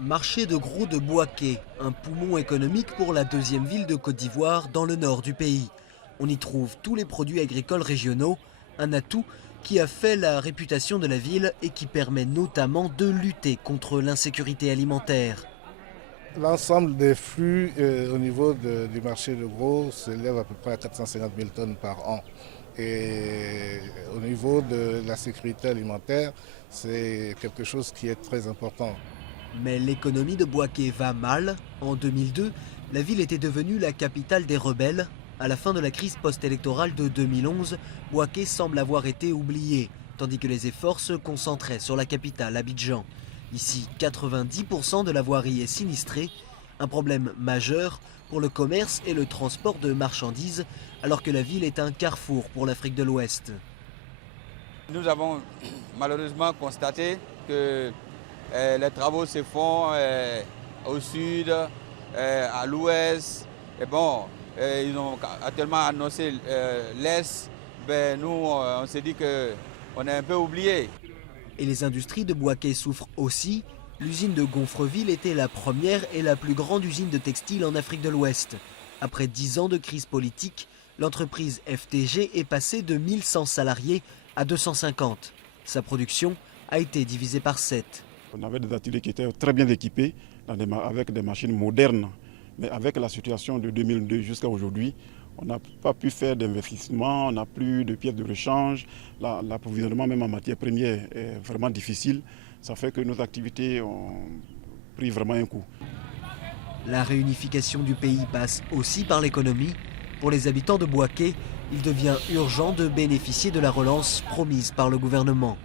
Marché de gros de Bouaké, un poumon économique pour la deuxième ville de Côte d'Ivoire dans le nord du pays. On y trouve tous les produits agricoles régionaux, un atout qui a fait la réputation de la ville et qui permet notamment de lutter contre l'insécurité alimentaire. L'ensemble des flux au niveau du marché de gros s'élève à peu près à 450 000 tonnes par an. Et au niveau de la sécurité alimentaire, c'est quelque chose qui est très important. Mais l'économie de Bouaké va mal. En 2002, la ville était devenue la capitale des rebelles. À la fin de la crise post-électorale de 2011, Bouaké semble avoir été oublié, tandis que les efforts se concentraient sur la capitale, Abidjan. Ici, 90% de la voirie est sinistrée, un problème majeur pour le commerce et le transport de marchandises, alors que la ville est un carrefour pour l'Afrique de l'Ouest. Nous avons malheureusement constaté que les travaux se font au sud, à l'ouest. Et bon, ils ont actuellement annoncé l'est. Ben, nous, on s'est dit qu'on est un peu oublié. Et les industries de Bouaké souffrent aussi. L'usine de Gonfreville était la première et la plus grande usine de textile en Afrique de l'Ouest. Après 10 ans de crise politique, l'entreprise FTG est passée de 1100 salariés à 250. Sa production a été divisée par 7. On avait des ateliers qui étaient très bien équipés avec des machines modernes. Mais avec la situation de 2002 jusqu'à aujourd'hui, on n'a pas pu faire d'investissement, on n'a plus de pièces de rechange. L'approvisionnement même en matières premières est vraiment difficile. Ça fait que nos activités ont pris vraiment un coup. La réunification du pays passe aussi par l'économie. Pour les habitants de Bouaké, il devient urgent de bénéficier de la relance promise par le gouvernement.